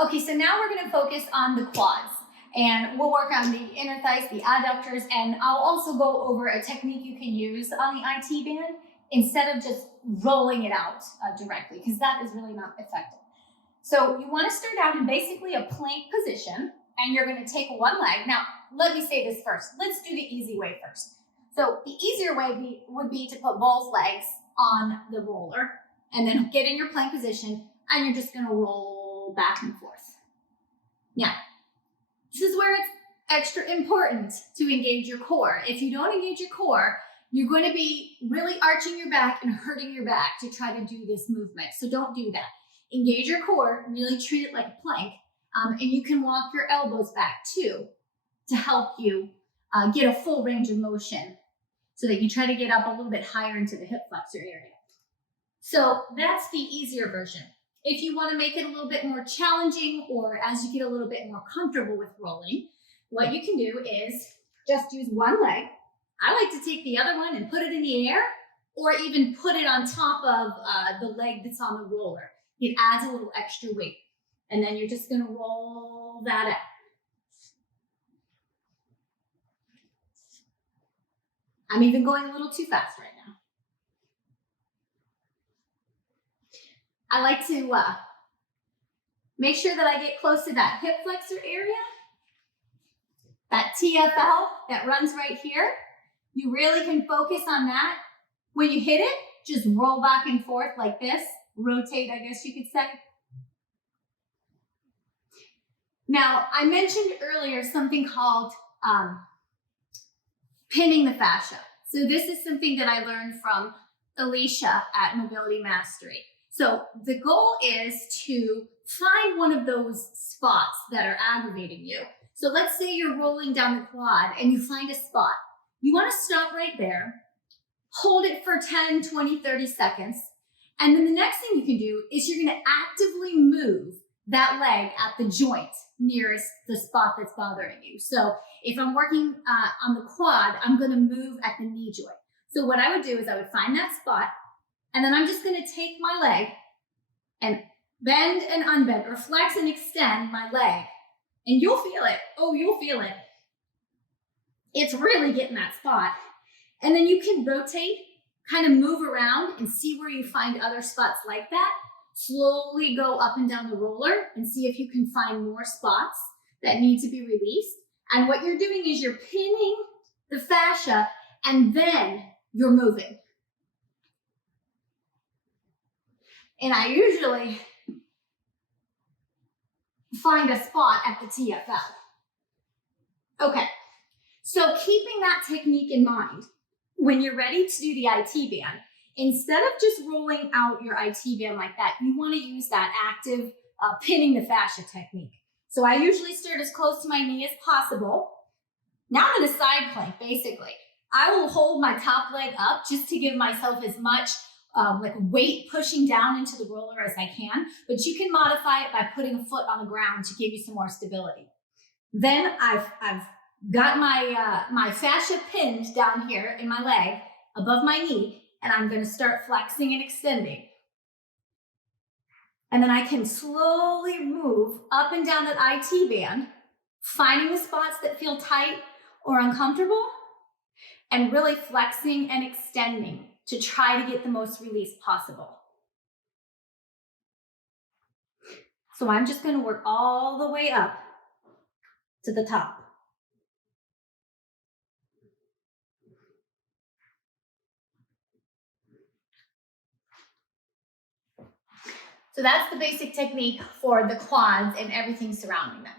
Okay, so now we're gonna focus on the quads and we'll work on the inner thighs, the adductors, and I'll also go over a technique you can use on the IT band instead of just rolling it out directly, because that is really not effective. So you wanna start out in basically a plank position, and you're gonna take one leg. Now, let me say this first. Let's do the easy way first. So the easier way would be to put both legs on the roller and then get in your plank position, and you're just gonna roll back and forth. Now, this is where it's extra important to engage your core. If you don't engage your core, you're going to be really arching your back and hurting your back to try to do this movement. So don't do that. Engage your core, really treat it like a plank, and you can walk your elbows back too to help you get a full range of motion so that you try to get up a little bit higher into the hip flexor area. So that's the easier version. If you want to make it a little bit more challenging, or as you get a little bit more comfortable with rolling, what you can do is just use one leg. I like to take the other one and put it in the air, or even put it on top of the leg that's on the roller. It adds a little extra weight. And then you're just going to roll that out. I'm even going a little too fast right now. I like to make sure that I get close to that hip flexor area, that TFL that runs right here. You really can focus on that. When you hit it, just roll back and forth like this. Rotate, I guess you could say. Now, I mentioned earlier something called pinning the fascia. So this is something that I learned from Alicia at Mobility Mastery. So the goal is to find one of those spots that are aggravating you. So let's say you're rolling down the quad and you find a spot. You want to stop right there, hold it for 10, 20, 30 seconds. And then the next thing you can do is you're going to actively move that leg at the joint nearest the spot that's bothering you. So if I'm working on the quad, I'm going to move at the knee joint. So what I would do is I would find that spot, and then I'm just going to take my leg and bend and unbend, or flex and extend my leg. And you'll feel it. Oh, you'll feel it. It's really getting that spot. And then you can rotate, kind of move around and see where you find other spots like that. Slowly go up and down the roller and see if you can find more spots that need to be released. And what you're doing is you're pinning the fascia and then you're moving. And I usually find a spot at the TFL. Okay, so keeping that technique in mind, when you're ready to do the IT band, instead of just rolling out your IT band like that, you want to use that active pinning the fascia technique. So I usually start as close to my knee as possible. Now I'm in a side plank, basically. I will hold my top leg up just to give myself as much like weight pushing down into the roller as I can, but you can modify it by putting a foot on the ground to give you some more stability. Then I've got my fascia pinned down here in my leg above my knee, and I'm going to start flexing and extending. And then I can slowly move up and down that IT band, finding the spots that feel tight or uncomfortable, and really flexing and extending to try to get the most release possible. So I'm just going to work all the way up to the top. So that's the basic technique for the quads and everything surrounding them.